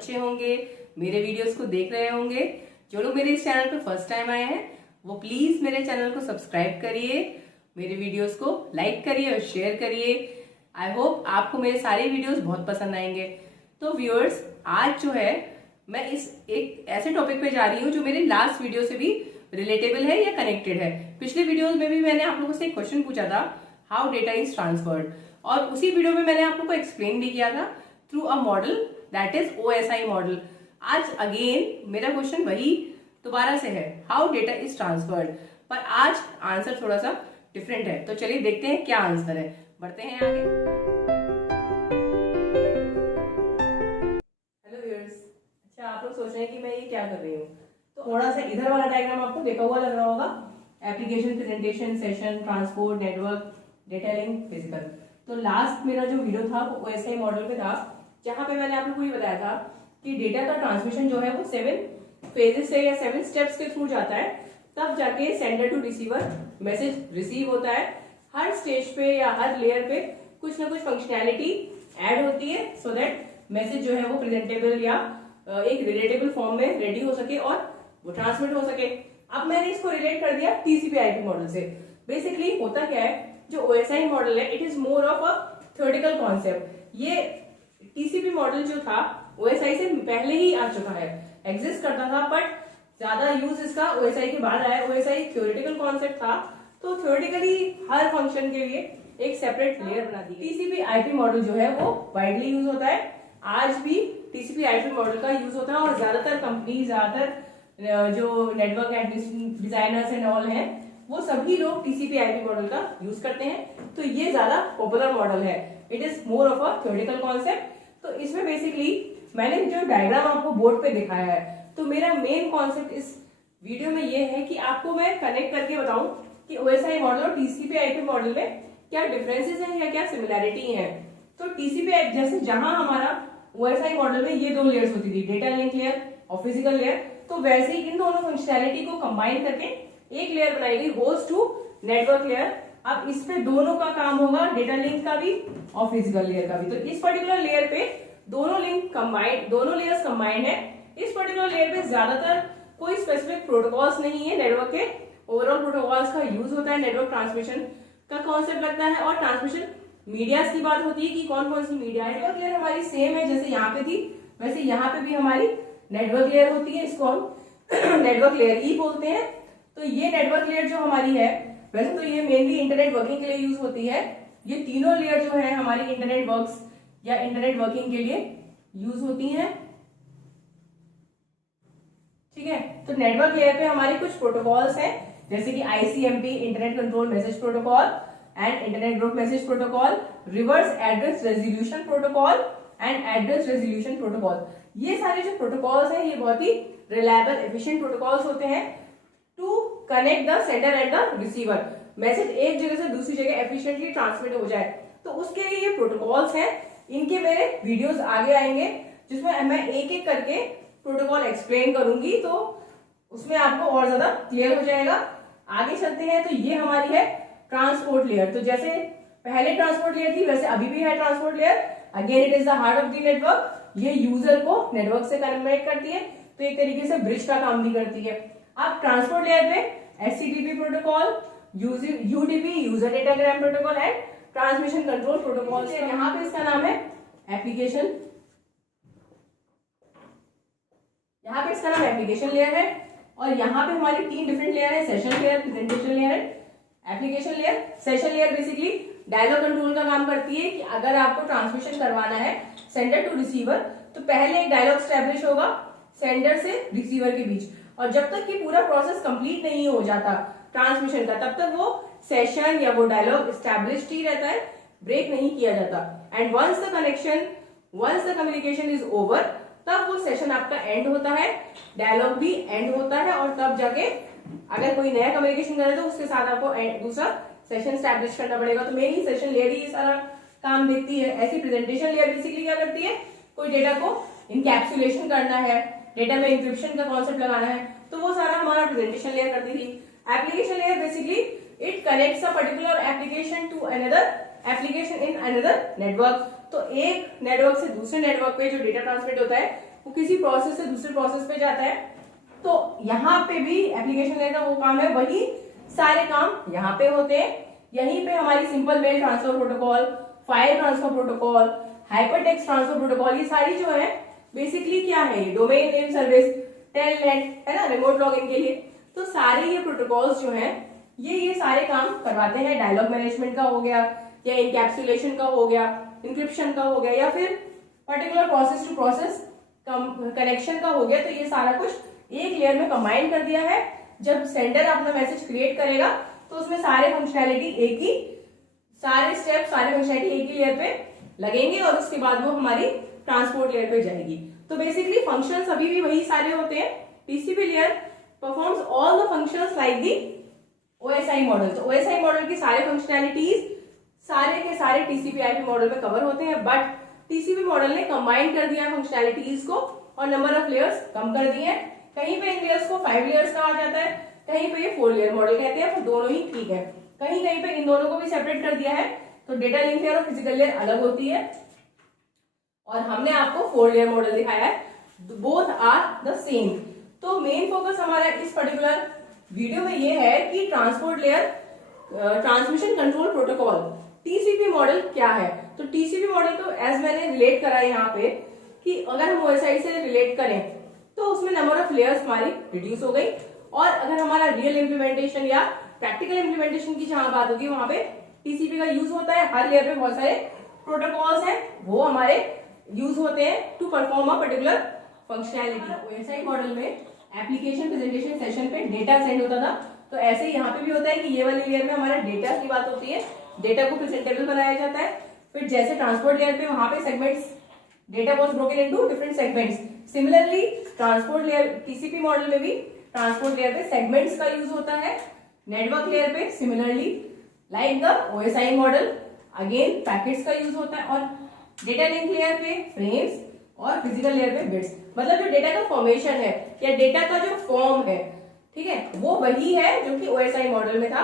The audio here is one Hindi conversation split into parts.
अच्छे होंगे, मेरे वीडियोस को देख रहे होंगे। जो लोग मेरे इस चैनल पे फर्स्ट टाइम आए हैं वो प्लीज मेरे चैनल को सब्सक्राइब करिए, मेरे वीडियोस को लाइक करिए और शेयर करिए। आई होप आपको मेरे सारे वीडियोस बहुत पसंद आएंगे। तो व्यूअर्स, आज जो है मैं इस एक ऐसे टॉपिक पे जा रही हूँ जो मेरे लास्ट वीडियो से भी रिलेटेबल है या कनेक्टेड है। पिछले वीडियोस में भी मैंने आप लोगों से एक क्वेश्चन पूछा था, हाउ डेटा इज ट्रांसफर्ड, और उसी वीडियो में मैंने आप लोगों को एक्सप्लेन भी किया था through a model that is OSI model. आज अगेन मेरा क्वेश्चन वही दोबारा से है, हाउ डेटा इज ट्रांसफर्ड, पर आज आंसर थोड़ा सा डिफरेंट है। तो चलिए देखते हैं क्या आंसर है, बढ़ते हैं आगे। हेलो व्यूअर्स, अच्छा आप लोग सोच रहे हैं कि मैं ये क्या कर रही हूँ, तो थोड़ा सा इधर वाला डायग्राम आपको देखा हुआ लग रहा होगा, application, presentation, session, transport, network, data link, physical. तो लास्ट मेरा जो वीडियो था वो OSI मॉडल पे था, जहां पे मैंने आप लोगों को ये बताया था कि डेटा का ट्रांसमिशन जो है वो 7 फेजेस से या 7 स्टेप्स के थ्रू जाता है, तब जाके sender to receiver message receive होता है। हर स्टेज पे या हर लेयर पे कुछ ना कुछ फंक्शनैलिटी ऐड होती है सो दैट मैसेज जो है वो प्रेजेंटेबल या एक रिलेटेबल फॉर्म में रेडी हो सके और वो ट्रांसमिट हो सके। अब मैंने इसको रिलेट कर दिया TCP/IP मॉडल से। बेसिकली होता क्या है, जो OSI मॉडल है it is more of a theoretical concept. ये TCP मॉडल जो था OSI से पहले ही आ चुका है, एग्जिस्ट करता था, बट ज्यादा यूज इसका OSI के बाद आया। OSI थ्योरेटिकल कॉन्सेप्ट था, तो थ्योरेटिकली हर फंक्शन के लिए एक सेपरेट लेयर बना दी। TCP/IP मॉडल जो है वो वाइडली यूज होता है, आज भी TCP/IP मॉडल का यूज होता है, और ज्यादातर कंपनी, ज्यादातर जो नेटवर्क डिजाइनर्स एंड ऑल हैं, वो सभी लोग TCP/IP मॉडल का यूज करते हैं। तो ये ज्यादा पॉपुलर मॉडल है, it is more of a theoretical concept. तो इसमें बेसिकली मैंने जो डायग्राम आपको बोर्ड पे दिखाया है, तो मेरा मेन कॉन्सेप्ट इस वीडियो में ये है कि आपको मैं कनेक्ट करके बताऊं कि OSI मॉडल और TCP/IP मॉडल में क्या डिफरेंसेस हैं या क्या सिमिलैरिटी है। तो TCP/IP जैसे जहां हमारा OSI मॉडल में ये 2 लेयर्स होती थी, डेटा लिंक लेयर और फिजिकल लेयर, तो वैसे ही इन दोनों फंक्शनैलिटी को कंबाइन करके एक लेयर बनाई गई, होस्ट टू नेटवर्क लेयर। अब इस पे दोनों का काम होगा, डेटा लिंक का भी और फिजिकल लेयर का भी। तो इस पर्टिकुलर लेयर पे दोनों लेयर्स कंबाइंड है। इस पर्टिकुलर लेयर पे ज्यादातर कोई स्पेसिफिक प्रोटोकॉल्स नहीं है, नेटवर्क के ओवरऑल प्रोटोकॉल्स का यूज होता है, नेटवर्क ट्रांसमिशन का कॉन्सेप्ट लगता है, और ट्रांसमिशन मीडियाज की बात होती है कि कौन कौन सी मीडिया है। नेटवर्क लेयर हमारी सेम है, जैसे यहाँ पे थी वैसे यहाँ पे भी हमारी नेटवर्क लेयर होती है, इसको हम नेटवर्क लेयर ही बोलते हैं। तो ये नेटवर्क लेयर जो हमारी है, वैसे तो ये मेनली इंटरनेट वर्किंग के लिए यूज होती है। ये तीनों लेयर जो है हमारी इंटरनेट वर्क्स या इंटरनेट वर्किंग के लिए यूज होती हैं, ठीक है। तो नेटवर्क लेयर पे हमारे कुछ प्रोटोकॉल्स हैं, जैसे कि ICMP, internet control message protocol, and internet group message protocol, reverse address resolution protocol and address resolution protocol. ये सारे जो प्रोटोकॉल्स हैं ये बहुत ही रिलायबल, एफिशिएंट प्रोटोकॉल्स होते हैं to connect the sender and the receiver. Message एक जगह से दूसरी जगह एफिशिएंटली ट्रांसमिट हो जाए, तो उसके लिए ये प्रोटोकॉल्स हैं। इनके मेरे वीडियोस आगे आएंगे जिसमें मैं एक एक करके प्रोटोकॉल एक्सप्लेन करूंगी, तो उसमें आपको और ज्यादा क्लियर हो जाएगा। आगे चलते हैं, तो ये हमारी है ट्रांसपोर्ट लेयर। तो जैसे पहले ट्रांसपोर्ट लेयर थी वैसे अभी भी है transport layer. Again it is the heart of the network. ये यूजर को नेटवर्क से कनेक्ट करती है, तो एक तरीके से ब्रिज का काम भी करती है। अब ट्रांसपोर्ट लेयर पे HTTP protocol, UDP, user datagram protocol and transmission control protocol. यहाँ पे इसका नाम है एप्लीकेशन, यहाँ पे इसका नाम एप्लीकेशन लेयर है, और यहाँ पे हमारी 3 डिफरेंट लेयर है, session layer, presentation layer, application layer. Session layer basically dialogue control का काम करती है कि अगर आपको ट्रांसमिशन करवाना है सेंडर टू रिसीवर, तो पहले एक डायलॉग स्टैब्लिश होगा सेंडर से रिसीवर के बीच, और जब तक कि पूरा प्रोसेस कंप्लीट नहीं हो जाता ट्रांसमिशन का, तब तक वो सेशन या वो डायलॉग स्टैब्लिश्ड ही रहता है, ब्रेक नहीं किया जाता। And once the communication is over, तब वो सेशन आपका एंड होता है, डायलॉग भी एंड होता है, और तब जाके अगर कोई नया कम्युनिकेशन करे तो उसके साथ आपको दूसरा सेशन स्टैब्लिश करना पड़ेगा। तो मेरी सेशन लेयर ही सारा काम देखती है। ऐसी प्रेजेंटेशन लेयर बेसिकली क्या करती है, कोई डेटा को इनकैप्सुलेशन करना है, डेटा में इंक्रिप्शन का कॉन्सेप्ट लगाना है, तो वो सारा हमारा प्रेजेंटेशन लेयर करती थी। Application layer basically it connects a particular application to another application in another network. तो एक नेटवर्क से दूसरे नेटवर्क पे जो डेटा ट्रांसमिट होता है वो किसी प्रोसेस से दूसरे प्रोसेस पे जाता है। तो यहाँ पे भी एप्लीकेशन लेयर का वो काम है, वही सारे काम यहाँ पे होते हैं। यहीं पे हमारी simple mail transfer protocol, file transfer protocol, hypertext transfer protocol, ये सारी जो है बेसिकली क्या है, ये डोमेन नेम सर्विस, टेलनेट है ना, रिमोट लॉगिन के लिए। तो सारे ये प्रोटोकॉल्स जो हैं ये सारे काम करवाते हैं। डायलॉग मैनेजमेंट का हो गया, या इनकैप्सुलेशन का हो गया, इंक्रिप्शन का हो गया, या फिर particular process to process connection का हो गया। तो ये सारा कुछ एक लेयर में कंबाइन कर दिया है। जब सेंडर अपना मैसेज क्रिएट करेगा तो उसमें सारे फंक्शनैलिटी एक ही, सारे स्टेप, सारे फंक्शनैलिटी एक ही लेयर पे लगेंगे और उसके बाद वो हमारी ट्रांसपोर्ट लेयर पे जाएगी। तो बेसिकली फंक्शंस अभी भी वही सारे होते हैं। TCP layer performs all the functions like the OSI model. तो ओएसआई मॉडल की सारे फंक्शनैलिटीज सारे के सारे टीसीपी आईपी मॉडल में कवर होते हैं, बट टीसीपी मॉडल ने कंबाइन कर दिया फंक्शनैलिटीज को और नंबर ऑफ लेयर्स कम कर दिए हैं। कहीं पे इन लेयर्स को 5 लेयर्स कहा जाता है, कहीं पे ये 4 लेयर मॉडल कहते हैं, तो दोनों ही ठीक है। कहीं कहीं पे इन दोनों को भी सेपरेट कर दिया है, तो डेटा लिंक लेयर और फिजिकल लेयर अलग होती है। और हमने आपको 4 लेयर मॉडल दिखाया है, बोथ आर द सेम। तो मेन फोकस हमारा इस पर्टिकुलर वीडियो में ये है कि transport layer transmission control protocol TCP model क्या है। तो टीसीपी मॉडल को एज मैंने रिलेट करा है यहाँ पे कि अगर हम ओएसआई से रिलेट करें तो उसमें नंबर ऑफ लेयर्स हमारी रिड्यूस हो गई, और अगर हमारा रियल इम्प्लीमेंटेशन या प्रैक्टिकल इम्प्लीमेंटेशन की जहां बात होगी वहां पे टीसीपी का यूज होता है। हर लेयर पे बहुत सारे प्रोटोकॉल्स हैं, वो हमारे यूज होते हैं to perform a particular functionality. OSI model में एप्लीकेशन प्रेजेंटेशन सेशन पे डेटा सेंड होता था, तो ऐसे ही यहाँ पे भी होता है कि ये वाली लेयर में हमारा डेटा की बात होती है, डेटा को प्रेजेंटेबल बनाया जाता है। फिर जैसे ट्रांसपोर्ट लेयर पे वहां पे segments, data was broken into different segments. Similarly transport layer TCP model में भी ट्रांसपोर्ट लेयर पे सेगमेंट्स का यूज होता है। नेटवर्क लेयर पे similarly like the OSI model again packets का यूज होता है, और डेटा लिंक लेयर पे फ्रेम्स और फिजिकल लेयर पे बिट्स। मतलब जो डेटा का फॉर्मेशन है या डेटा का जो फॉर्म है, ठीक है, वो वही है जो कि ओएसआई मॉडल में था।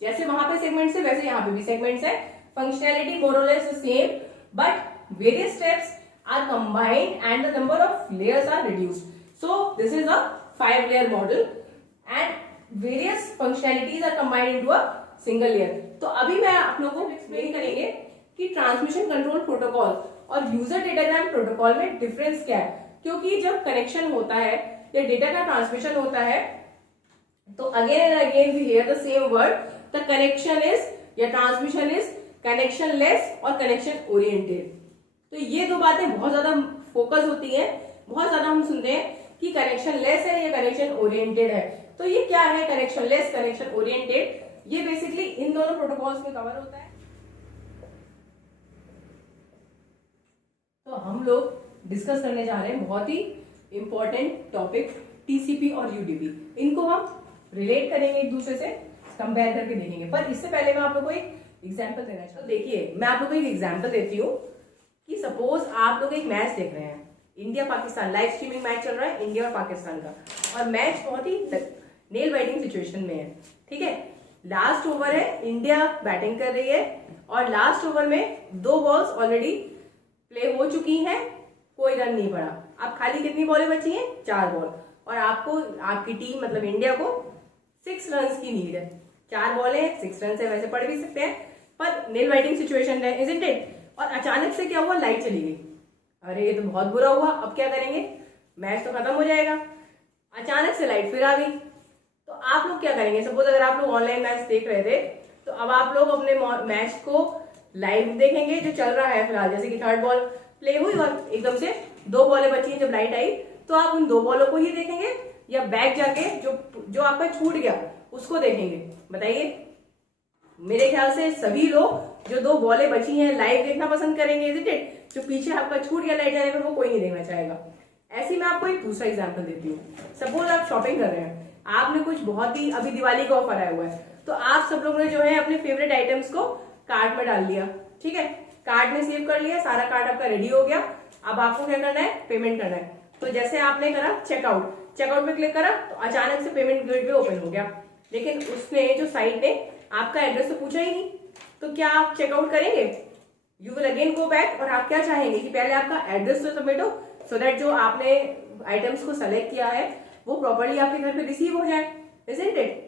जैसे वहां पे सेगमेंट्स है वैसे यहाँ पे भी सेगमेंट्स है। फंक्शनैलिटी मोर और less same, but various steps are combined and the number of layers are reduced. So this is a 5 layer model and various functionalities are combined into a single layer. तो अभी मैं आप लोगों को एक्सप्लेन करेंगे कि ट्रांसमिशन कंट्रोल प्रोटोकॉल और यूजर डेटाग्राम प्रोटोकॉल में डिफरेंस क्या है। क्योंकि जब कनेक्शन होता है या डेटा का ट्रांसमिशन होता है तो again and again we hear the same word, the connection is या ट्रांसमिशन इज कनेक्शन लेस और कनेक्शन ओरिएंटेड। तो ये दो बातें बहुत ज्यादा फोकस होती है, बहुत ज्यादा हम सुनते हैं कि कनेक्शन लेस है या कनेक्शन ओरिएंटेड है। तो ये क्या है कनेक्शन लेस, कनेक्शन ओरिएंटेड, ये बेसिकली इन दोनों प्रोटोकॉल्स में कवर होता है। तो हम लोग डिस्कस करने जा रहे हैं बहुत ही इंपॉर्टेंट टॉपिक टीसीपी और यूडीपी। इनको हम रिलेट करेंगे, एक दूसरे से कंपेयर करके देखेंगे। पर इससे पहले मैं आप लोग को एक एग्जाम्पल देना चाहता हूँ। देखिए मैं आप लोग को एक एग्जाम्पल देती हूँ कि सपोज आप लोग एक मैच देख रहे हैं, India Pakistan, live streaming match चल रहा है इंडिया और पाकिस्तान का, और मैच बहुत ही नेल बाइटिंग सिचुएशन में है। ठीक है, लास्ट ओवर है, इंडिया बैटिंग कर रही है और लास्ट ओवर में 2 बॉल्स ऑलरेडी प्ले हो चुकी हैं, कोई रन नहीं पड़ा। अब खाली कितनी बॉलें बची हैं? 4 बॉल, और आपको आपकी टीम मतलब इंडिया को 6 रन की नीड है। 4 बॉलें हैं, 6 रन है, वैसे पढ़ भी सकते हैं, पर नेल बाइटिंग सिचुएशन है, इजंट इट। और अचानक से क्या हुआ, लाइट चली गई। अरे ये तो बहुत बुरा हुआ, अब क्या करेंगे, मैच तो खत्म हो जाएगा। अचानक से लाइट फिर आ गई, तो आप लोग क्या करेंगे? सपोज अगर आप लोग ऑनलाइन मैच देख रहे थे तो अब आप लोग अपने मैच को लाइव देखेंगे जो चल रहा है फिलहाल। जैसे कि 3rd बॉल प्ले हुई और एकदम से 2 बॉलें बची हैं, जब लाइट आई तो आप उन 2 बॉलों को ही देखेंगे या बैक जाके जो आपका छूट गया उसको देखेंगे? बताइए। मेरे ख्याल से सभी लोग जो 2 बॉलें बची हैं लाइव देखना पसंद करेंगे, इजंट इट। जो पीछे आपका छूट गया लाइट जाने पे वो कोई नहीं देखना चाहेगा। ऐसी मैं आपको एक दूसरा एग्जांपल देती हूँ। सपोज आप शॉपिंग कर रहे हैं, आपने कुछ बहुत ही, अभी दिवाली का ऑफर आया हुआ है, तो आप सब लोगों ने जो है अपने फेवरेट आइटम्स को कार्ट में डाल दिया। ठीक है, कार्ट में सेव कर लिया, सारा कार्ट आपका रेडी हो गया। अब आपको क्या करना है, पेमेंट करना है। तो जैसे आपने करा चेकआउट पे क्लिक करा तो अचानक से पेमेंट गेटवे ओपन हो गया, लेकिन उसने जो साइट ने आपका एड्रेस तो पूछा ही नहीं। तो क्या आप चेकआउट करेंगे? You will again go back, और आप क्या चाहेंगे कि पहले आपका एड्रेस तो सबमिट हो, सो दैट जो आपने आइटम्स को सेलेक्ट किया है वो प्रॉपरली आपके घर पे रिसीव हो जाए, इजंट इट?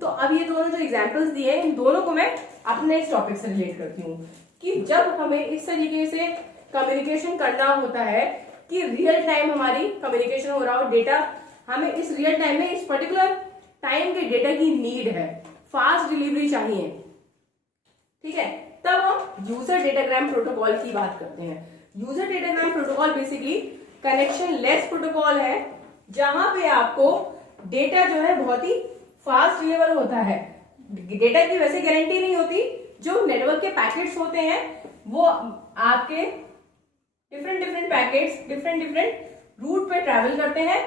तो अब ये दोनों जो एग्जांपल्स दिए हैं, इन दोनों को मैं अपने इस टॉपिक से रिलेट करती हूँ कि जब हमें इस तरीके से कम्युनिकेशन करना होता है कि रियल टाइम हमारी कम्युनिकेशन हो रहा हो, डेटा हमें इस रियल टाइम में इस पर्टिकुलर टाइम के डेटा की नीड है, फास्ट डिलीवरी चाहिए, ठीक है, तब हम यूजर डेटाग्राम प्रोटोकॉल की बात करते हैं। User datagram protocol basically connection less protocol है, जहां पे आपको डेटा जो है बहुत ही फास्ट डिलीवर होता है। डेटा की वैसे गारंटी नहीं होती, जो नेटवर्क के पैकेट्स होते हैं वो आपके डिफरेंट पैकेट्स डिफरेंट रूट पे ट्रैवल करते हैं,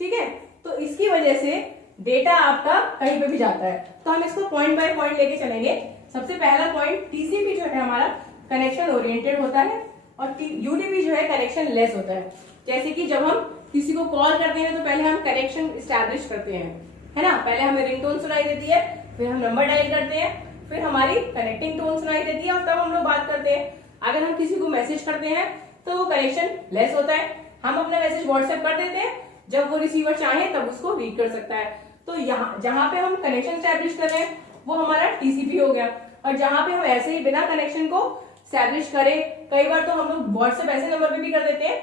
ठीक है, तो इसकी वजह से डेटा आपका कहीं पे भी जाता है। तो हम इसको पॉइंट बाय पॉइंट लेके चलेंगे। सबसे पहला पॉइंट, टीसीपी जो है हमारा कनेक्शन ओरिएंटेड होता है और यूडीपी जो है कनेक्शन लेस होता है। जैसे कि जब हम किसी को कॉल करते हैं तो पहले हम कनेक्शन स्टैब्लिश करते हैं, है ना, पहले हमें रिंगटोन सुनाई देती है, फिर हम नंबर डायल करते हैं, फिर हमारी कनेक्टिंग टोन सुनाई देती है और तब हम लोग बात करते हैं। अगर हम किसी को मैसेज करते हैं तो वो कनेक्शन लेस होता है, हम अपना मैसेज व्हाट्सएप कर देते हैं, जब वो रिसीवर चाहे तब उसको रीड कर सकता है। तो यहाँ जहां पे हम कनेक्शन स्टैब्लिश कर रहे हैं वो हमारा टीसीपी हो गया, और जहां पे हम ऐसे ही बिना कनेक्शन को स्टैब्लिश करें, कई बार तो हम लोग व्हाट्सएप ऐसे नंबर पे भी कर देते हैं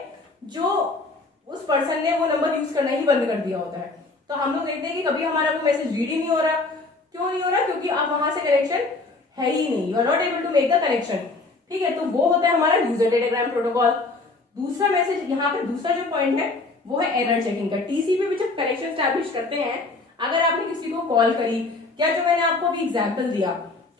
जो उस पर्सन ने वो नंबर यूज करना ही बंद कर दिया होता है। तो हम लोग देखते हैं कि कभी हमारा वो मैसेज रीड ही नहीं हो रहा। क्यों नहीं हो रहा? क्योंकि अब वहां से कनेक्शन है ही नहीं, you are not able to make the connection, ठीक है। तो वो होता है हमारा यूजर डेटाग्राम प्रोटोकॉल। दूसरा मैसेज यहाँ पे दूसरा जो पॉइंट है वो है एरर चेकिंग का। टीसीपी में जब कनेक्शन स्टैब्लिश करते हैं, अगर आपने किसी को कॉल करी, या जो मैंने आपको अभी एग्जांपल दिया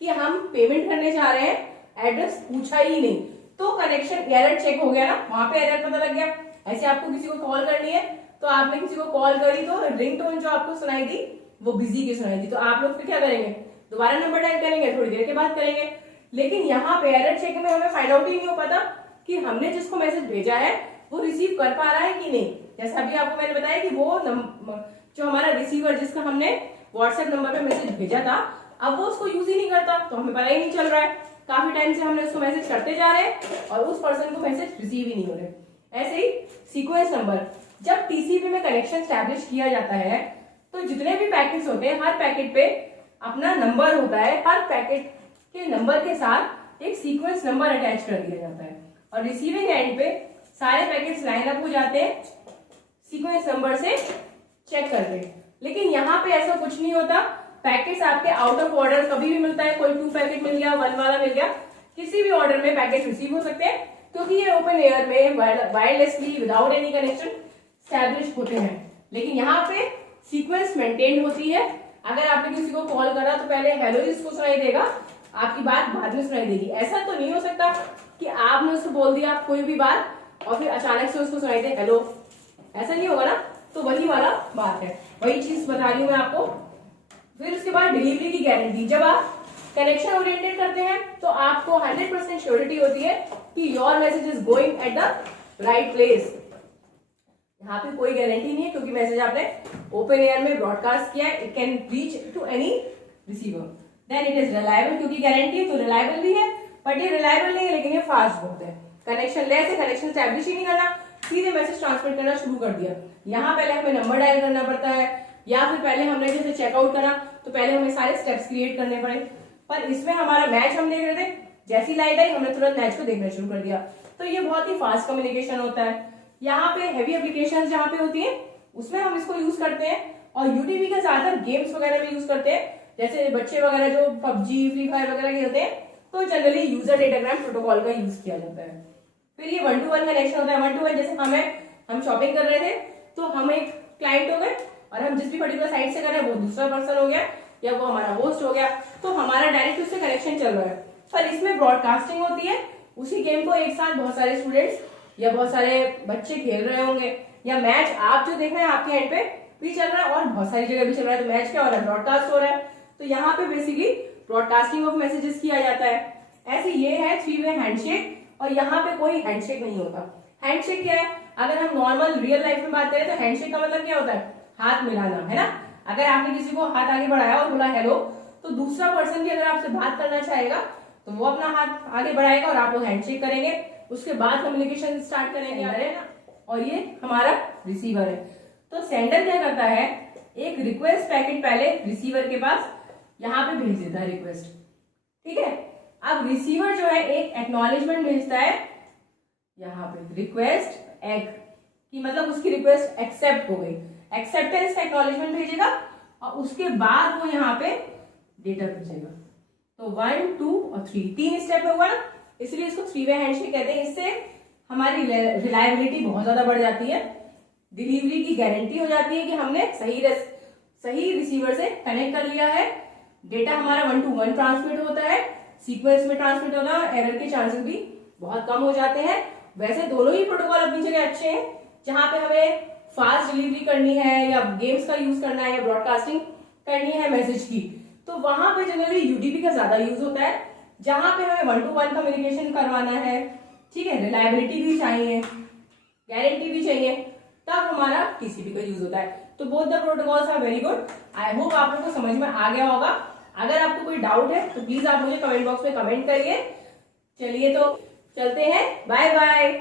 कि हम पेमेंट करने जा रहे हैं, एड्रेस पूछा ही नहीं, तो कनेक्शन एरर चेक हो गया ना, वहां पे एरर पता लग गया। ऐसे आपको किसी को कॉल करनी है तो आपने किसी को कॉल करी तो रिंगटोन जो आपको सुनाई दी वो बिजी की सुनाई दी, तो आप लोग फिर क्या करेंगे? दोबारा नंबर डायल करेंगे, थोड़ी देर के बाद करेंगे। लेकिन यहाँ पे एरर चेक में हमें फाइंड आउट ही नहीं हो पाता कि हमने जिसको मैसेज भेजा है वो रिसीव कर पा रहा है कि नहीं। जैसा अभी आपको मैंने बताया कि वो जो हमारा रिसीवर जिसका हमने व्हाट्सएप नंबर पे मैसेज भेजा था, अब वो उसको यूज ही नहीं करता, तो हमें पता ही नहीं चल रहा है। काफी टाइम से हमने उसको मैसेज करते जा रहे हैं और उस पर्सन को मैसेज रिसीव ही नहीं हो रहे। ऐसे ही सीक्वेंस नंबर, जब टीसीपी में कनेक्शन स्टैब्लिश किया जाता है तो जितने भी पैकेट्स होते हैं, हर पैकेट पे अपना नंबर होता है, हर पैकेट के नंबर के साथ एक सीक्वेंस नंबर अटैच कर दिया जाता है, और रिसीविंग एंड पे सारे पैकेट्स लाइन अप हो जाते हैं सीक्वेंस नंबर से चेक करके। लेकिन यहाँ पे ऐसा कुछ नहीं होता, पैकेट्स आपके आउट ऑफ ऑर्डर कभी भी मिलता है, कोई 2 पैकेट मिल गया, 1 वाला मिल गया, किसी भी ऑर्डर में पैकेट रिसीव हो सकते हैं, क्योंकि ये ओपन एयर में wirelessly without any connection establish होते हैं। लेकिन यहाँ पे सीक्वेंस मेंटेन होती है। अगर आपने किसी को कॉल करा तो पहले हेलो इसको सुनाई देगा, आपकी बात बाद में सुनाई देगी। ऐसा तो नहीं हो सकता कि आपने उसको बोल दिया कोई भी बात और फिर अचानक से उसको सुनाई दे हेलो, ऐसा नहीं होगा ना। तो वही वाला बात है, वही चीज बता रही हूँ मैं आपको। फिर उसके बाद डिलीवरी की गारंटी, जब आप कनेक्शन ओरिएंटेड करते हैं तो आपको 100% श्योरिटी होती है कि your message is going at the right place. यहाँ पे कोई गारंटी नहीं है, क्योंकि मैसेज आपने ओपन एयर में ब्रॉडकास्ट किया है, it can reach to any receiver, then it is reliable. क्योंकि गारंटी है तो रिलायबल भी है, बट ये रिलायबल नहीं है, लेकिन ये फास्ट बहुत है। कनेक्शन लेस है, कनेक्शन स्टैब्लिश ही नहीं करना, सीधे मैसेज ट्रांसमिट करना शुरू कर दिया। यहाँ पहले हमें नंबर डायल करना पड़ता है, या फिर पहले हमने जैसे चेकआउट करा तो पहले हमें सारे स्टेप्स क्रिएट करने पड़े। पर इसमें हमारा मैच हम देख रहे थे, जैसी लाइट आई हमने तुरंत मैच को देखना शुरू कर दिया, तो ये बहुत ही फास्ट कम्युनिकेशन होता है। यहाँ पे हैवी एप्लीकेशंस जहाँ पे होती है उसमें हम इसको यूज करते हैं, और यूटीपी का ज्यादातर गेम्स वगैरह में यूज करते हैं। जैसे बच्चे वगैरह जो पबजी, फ्री फायर वगैरह खेलते हैं तो जनरली यूजर डेटाग्राम प्रोटोकॉल का यूज किया जाता है। फिर ये 1-to-1 कनेक्शन होता है। 1-to-1 जैसे हम शॉपिंग कर रहे थे तो हम एक क्लाइंट हो गए और हम जिस भी पर्टिकुलर साइट से कर रहे हैं वो दूसरा पर्सन हो गया, या वो हमारा होस्ट हो गया, तो हमारा डायरेक्ट उससे कनेक्शन चल रहा है। पर इसमें ब्रॉडकास्टिंग होती है, उसी गेम को एक साथ बहुत सारे स्टूडेंट्स या बहुत सारे बच्चे खेल रहे होंगे, या मैच आप जो देख रहे हैं आपके एंड पे भी चल रहा है और बहुत सारी जगह भी चल रहा है, तो मैच क्या हो रहा है? ब्रॉडकास्ट हो रहा है। तो यहाँ पे बेसिकली ब्रॉडकास्टिंग ऑफ मैसेजेस किया जाता है। ऐसे ये है 3-वे हैंडशेक, और यहाँ पे कोई हैंडशेक नहीं होता। हैंडशेक क्या है? अगर हम नॉर्मल रियल लाइफ में बात करें तो हैंडशेक का मतलब क्या होता है? हाथ मिलाना, है ना। अगर आपने किसी को हाथ आगे बढ़ाया और बोला हेलो, तो दूसरा पर्सन भी अगर आपसे बात करना चाहेगा तो वो अपना हाथ आगे बढ़ाएगा और आप लोग हैंडशेक करेंगे, उसके बाद कम्युनिकेशन स्टार्ट करेंगे। और ये हमारा रिसीवर है। तो सेंडर क्या करता है, एक रिक्वेस्ट पैकेट पहले रिसीवर के पास यहाँ पे भेज देता है रिक्वेस्ट, ठीक है। अब रिसीवर जो है एक एक्नॉलेजमेंट भेजता है यहाँ पे रिक्वेस्ट एग की, मतलब उसकी रिक्वेस्ट एक्सेप्ट हो गई, एक्सेप्टेंस का एक्नॉलेजमेंट भेजेगा और उसके बाद वो यहाँ पे डेटा भेजेगा। तो 1 2 और 3 तीन स्टेप में हुआ ना, इसलिए इसको 3 वे हैंडशेक कहते हैं। इससे हमारी रिलायबिलिटी बहुत ज्यादा बढ़ जाती है, डिलीवरी की गारंटी हो जाती है कि हमने सही रिसीवर से कनेक्ट कर लिया है, डेटा हमारा 1 to 1 ट्रांसमिट होता है, सीक्वेंस में ट्रांसमिट होता है, एरर के चांसेस भी बहुत कम हो जाते हैं। वैसे दोनों ही प्रोटोकॉल अपनी जगह अच्छे हैं। जहां पे हमें फास्ट डिलीवरी करनी है या गेम्स का यूज करना है या ब्रॉडकास्टिंग करनी है मैसेज की, तो वहां पे जनरली यूडीपी का ज्यादा यूज होता है। जहां पे हमें 1 to 1 कम्युनिकेशन करवाना है, ठीक है, रिलायबिलिटी भी चाहिए, गारंटी भी चाहिए, तब हमारा टीसीपी का यूज होता है। तो both the protocols are very good. I hope आप लोगों को समझ में आ गया होगा। अगर आपको कोई डाउट है तो प्लीज आप मुझे कमेंट बॉक्स में कमेंट करिए। चलिए तो चलते हैं, बाय बाय।